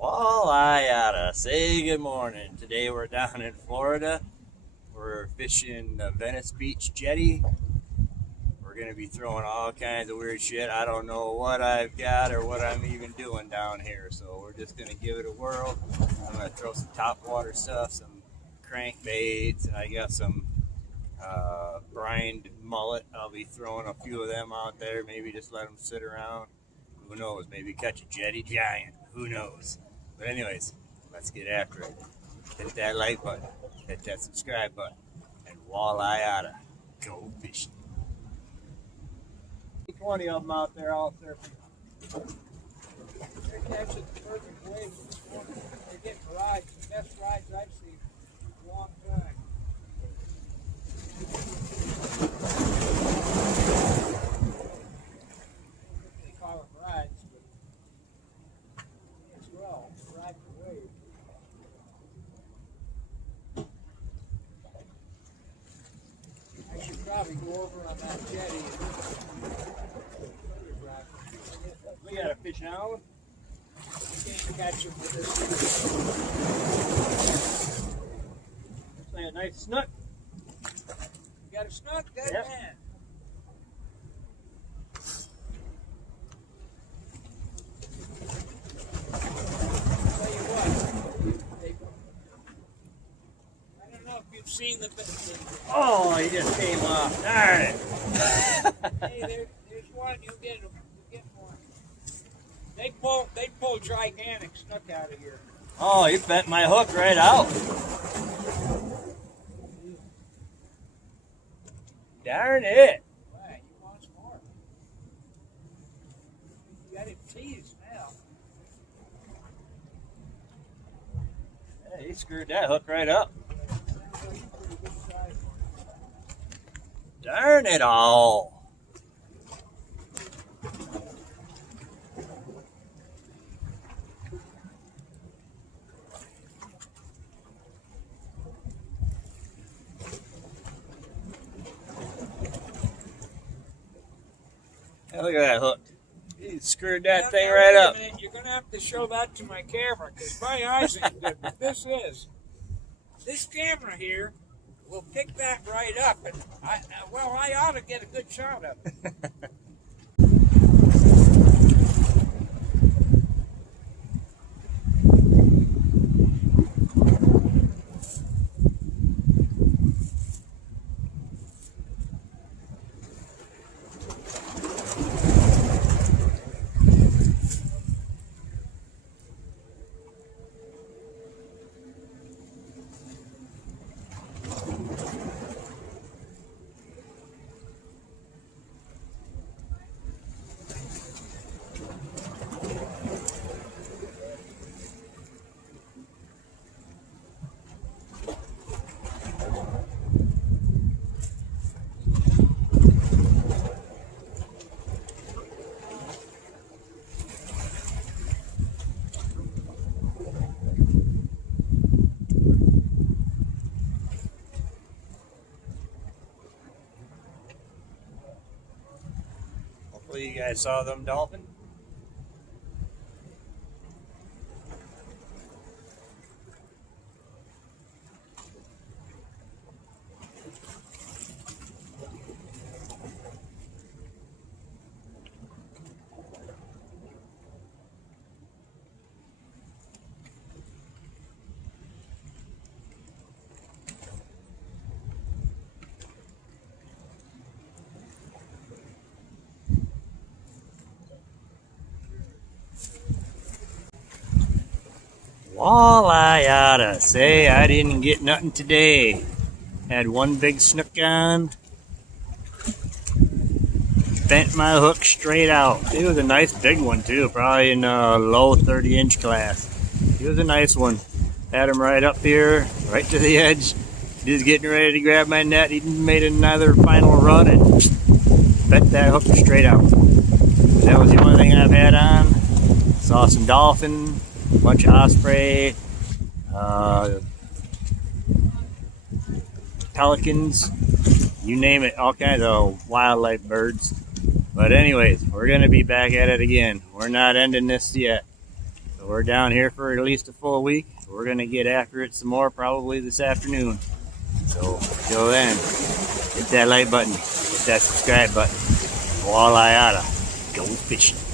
Walleyeotta, say good morning. Today we're down in Florida. We're fishing the Venice Beach Jetty. We're going to be throwing all kinds of weird shit. I don't know what I've got or what I'm even doing down here, so we're just going to give it a whirl. I'm going to throw some topwater stuff, some crankbaits, and I got some brined mullet. I'll be throwing a few of them out there, maybe just let them sit around. Who knows, maybe catch a jetty giant. Who knows? But anyways, let's get after it. Hit that like button, hit that subscribe button, and Walleyeotta, go fishing. 20 of them out there all surfing. They're catching the perfect waves this morning. They're getting rides, the best rides I've seen in a long time. They call them rides, but as well, ride the wave. I should probably go over on that jetty and We got a fish on. can't catch them with this. Looks like a nice snook. You got a snook? Good Yep. man. Tell you what, I don't know if you've seen the Oh, he just came off. Darn it. hey, there's one, you get one. They pull gigantic snook out of here. Oh, he bent my hook right out. Darn it. Right, you want some more. You got him teased now. Yeah, he screwed that hook right up. Darn it all. Hey, look at that hook. He screwed that thing right up. Wait a minute, you're going to have to show that to my camera because my eyes ain't good. But this camera here will pick that right up. And I ought to get a good shot of it. Hopefully you guys saw them dolphin. Walleyeotta, say I didn't get nothing today. Had one big snook on. Bent my hook straight out. It was a nice big one too, probably in a low 30-inch class. It was a nice one. Had him right up here, right to the edge. Just getting ready to grab my net. He made another final run and bent that hook straight out. That was the only thing I've had on. Saw some dolphin, a bunch of osprey, pelicans, you name it, all kinds of wildlife birds. But anyways, we're going to be back at it again. We're not ending this yet. So we're down here for at least a full week. We're going to get after it some more probably this afternoon. So until then, hit that like button, hit that subscribe button. Walleyeotta. Go fishing.